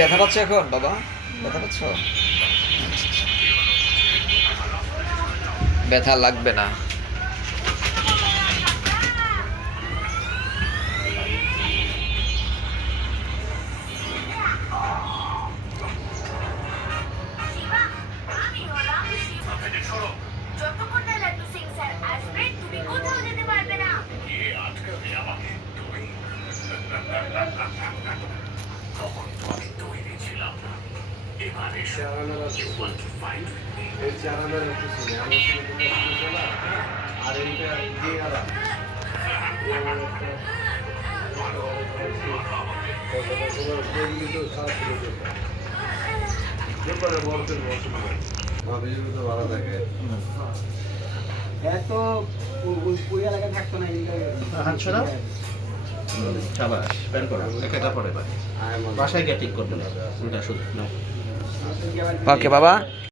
ব্যথা পাচ্ছ এখন বাবা? ব্যথা পাচ্ছ? ব্যথা লাগবে না। এত ওই এলাকায় থাকতো না। হাত সরাও। সাবাস, ব্যান করো। একটা পরে বাসায় গিয়ে ঠিক করবেন। উল্টা শুধু নাও। ওকে বাবা।